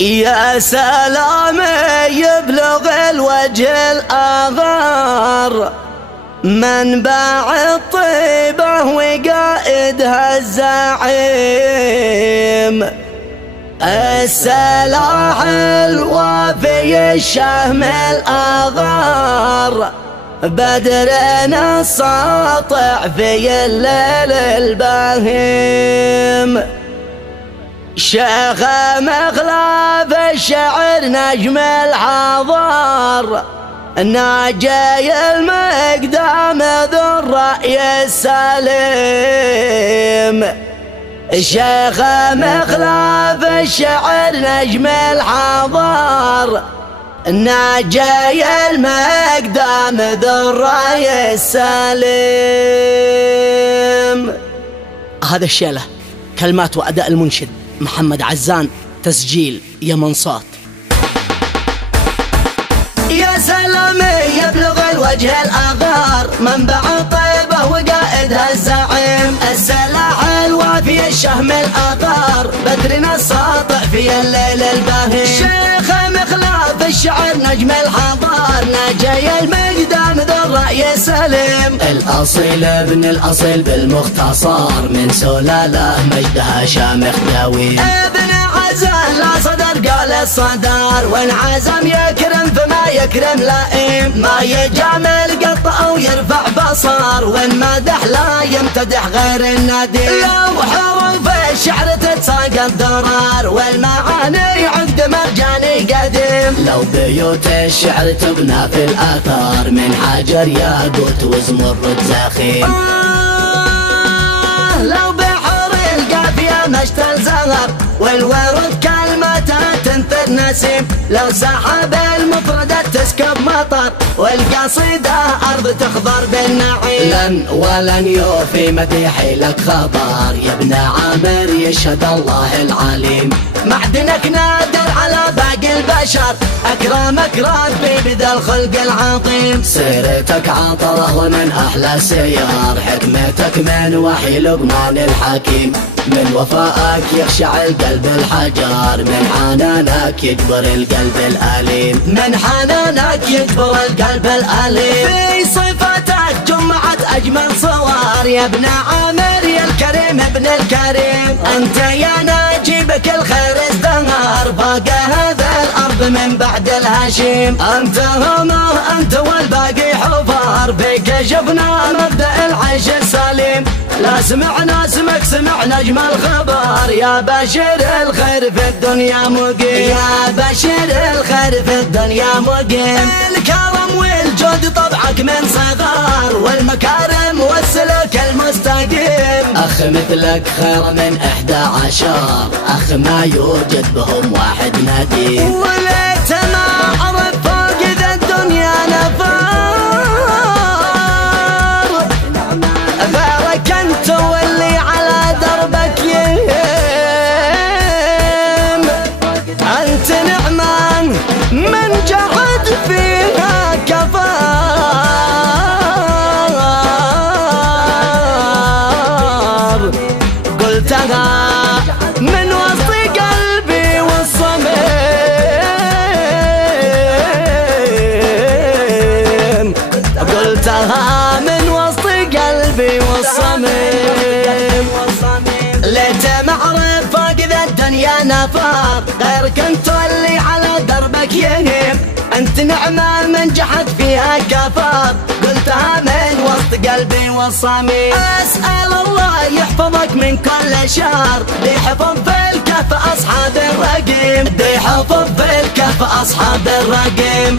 يا سلام يبلغ الوجه الآغار، منبع الطيبة وقائدها الزعيم، السلاح الوافي الشهم الآغار، بدرنا الساطع في الليل البهيم، شيخ مخلف الشعر نجم الحضار، ناجي المقدام ذو الرأي السليم، شيخ مخلف الشعر نجم الحضار، ناجي المقدام ذو الرأي السليم. هذا الشيله كلمات وأداء المنشد محمد عزان، تسجيل يمن صوت. يا سلام يبلغ الوجه الآغار، منبع طيبة وقائدها الزعيم، السلاح الوافي الشهم الآغار، بدرنا الساطع في الليل البهيم، شيخ مخلاف الشعر نجم الحضار، ناجي المقدام ذو الرأي السليم، الأصيل ابن الأصيل بالمختصر، من سلالة مجدها شامخ داوي، ابن عزان لا صدر قال الصدر، والعزم يكرم فما يكرم لئيم، ما يجامل قط أو يرفع بصر، وإن مدح لا يمتدح غير النديم، لو حروف الشعر تتساقط درار، والمعاني عقد مرجاني قديم، لو بيوت الشعر تبنى في الآثار، من حجر ياقوت وزمرد زخيم، لو بحر القافية مشتل زهر، والورد كلمتها تنثر نسيم، لو سحب المفردات تسكب مطر، والقصيدة أرض تخضر بالنعيم، لن ولن يوفي مديحي لك خبر، يا ابن عامر يشهد الله العليم، معدنك نادر على باقي البشر، أكرمك ربي بذا الخلق العظيم، سيرتك عطرة ومن أحلى سيار، حكمتك من وحي لقمان الحكيم، من وفائك يخشع القلب الحجر، من حنانك يكبر القلب الأليم، من حنانك يكبر القلب الأليم، في صفاتك جمعت أجمل صور، يا ابن عامر يا الكريم ابن الكريم، أنت يا ناجي بك الخير ازدهر، فوق هذا الأرض من بعد الهشيم، أنت همه أنت والباقي حفار، فيك شفنا مبدأ العيش السليم، لا سمعنا اسمك سمعنا اجمل خبر، يا بشر الخير في الدنيا مقيم، يا بشر الخير في الدنيا مقيم، الكرم والجود طبعك من صغار، والمكارم والسلوك المستقيم، أخ مثلك خير من 11، أخ ما يوجد بهم واحد نديم، وليت ما أعرف فوق ذا الدنيا نفار، غيرك أنت واللي على دربك يهم، أنت نعمان من جعد فيها كفار، قلتها من وسط قلبي والصميم، قلتها من وسط قلبي والصميم، ليت معرف فوق ذا الدنيا نفار، غيرك انت اللي على دربك يهم، انت نعمة من جحد فيها كفار، قلتها من وسط قلبي والصميم، اسأل الله يحفظك من كل شر، دي حفظ في الكهف اصحاب الرقيم، دي حفظ في الكهف اصحاب الرقيم.